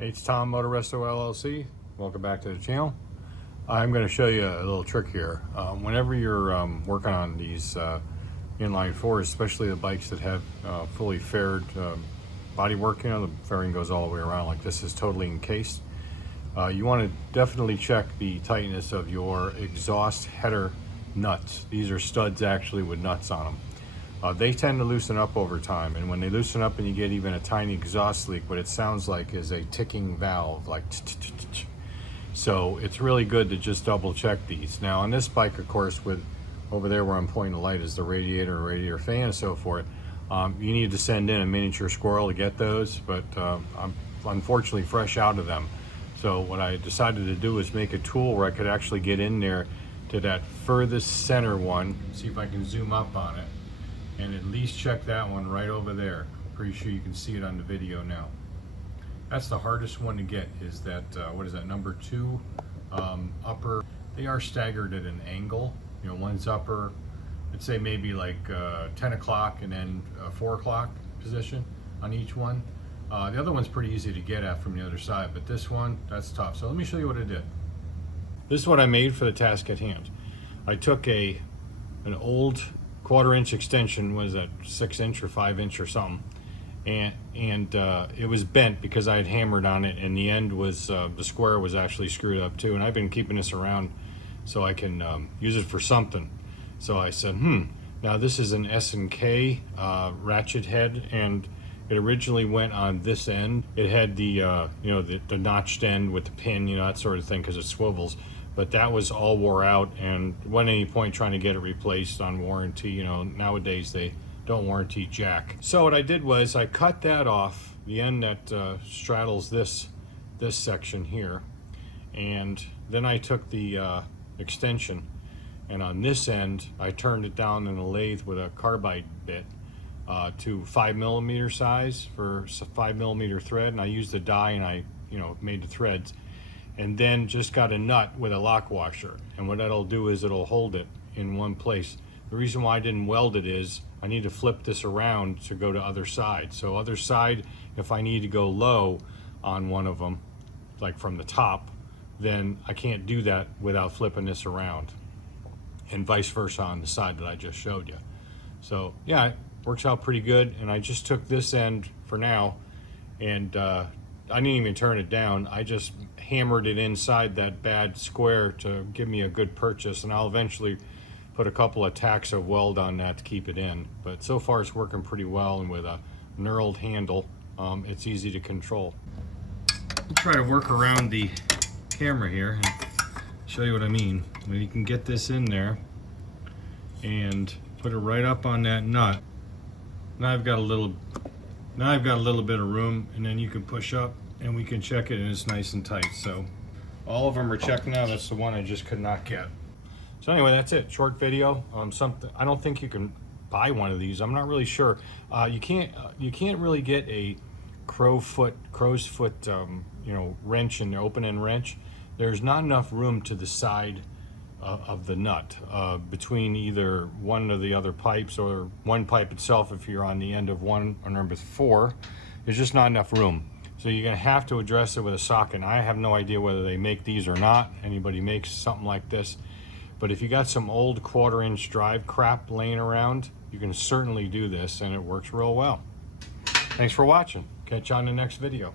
Hey, it's Tom, Moto-Resto LLC. Welcome back to the channel. I'm going to show you a little trick here. Whenever you're working on these inline fours, especially the bikes that have fully faired body work, you know, the fairing goes all the way around like this is totally encased. You want to definitely check the tightness of your exhaust header nuts. These are studs actually with nuts on them. They tend to loosen up over time, and when they loosen up and you get even a tiny exhaust leak, what it sounds like is a ticking valve, like so it's really good to just double check these. Now on this bike, of course, with over there where I'm pointing the light is the radiator fan and so forth, you need to send in a miniature squirrel to get those, but I'm unfortunately fresh out of them. So what I decided to do is make a tool where I could actually get in there to that furthest center one, see if I can zoom up on it, and at least check that one right over there. I'm pretty sure you can see it on the video now. That's the hardest one to get, is that, what is that, number 2 upper. They are staggered at an angle. You know, one's upper, let's say maybe like 10 o'clock and then 4 o'clock position on each one. The other one's pretty easy to get at from the other side, but this one, that's tough. So let me show you what I did. This is what I made for the task at hand. I took an old 1/4 inch extension, was that 6 inch or 5 inch or something, and it was bent because I had hammered on it, and the end was the square was actually screwed up too, and I've been keeping this around so I can use it for something. So I said, now this is an S&K ratchet head, and it originally went on this end. It had the you know, the notched end with the pin, you know, that sort of thing, because it swivels. But that was all wore out, and wasn't any point trying to get it replaced on warranty. You know, nowadays they don't warranty jack. So what I did was I cut that off, the end that straddles this section here, and then I took the extension, and on this end I turned it down in a lathe with a carbide bit to 5mm size for 5mm thread, and I used the die and I, you know, made the threads. And then just got a nut with a lock washer, and what that'll do is it'll hold it in one place. The reason why I didn't weld it is I need to flip this around to go to other side. So other side, if I need to go low on one of them, like from the top, then I can't do that without flipping this around, and vice versa on the side that I just showed you. So yeah, it works out pretty good. And I just took this end for now, and I didn't even turn it down. I just hammered it inside that bad square to give me a good purchase, and I'll eventually put a couple of tacks of weld on that to keep it in. But so far it's working pretty well, and with a knurled handle, it's easy to control. I'll try to work around the camera here and show you what I mean. When you can get this in there and put it right up on that nut. Now I've got a little bit of room, and then you can push up and we can check it, and it's nice and tight. So all of them are checked now. That's the one I just could not get. So anyway, that's it. Short video. Something, I don't think you can buy one of these. I'm not really sure. You can't really get a crow's foot you know, wrench, and open end wrench. There's not enough room to the side of the nut between either one of the other pipes or one pipe itself. If you're on the end of one or number 4, there's just not enough room. So you're gonna have to address it with a socket. I have no idea whether they make these or not. Anybody makes something like this. But if you got some old 1/4 inch drive crap laying around, you can certainly do this, and it works real well. Thanks for watching. Catch you on the next video.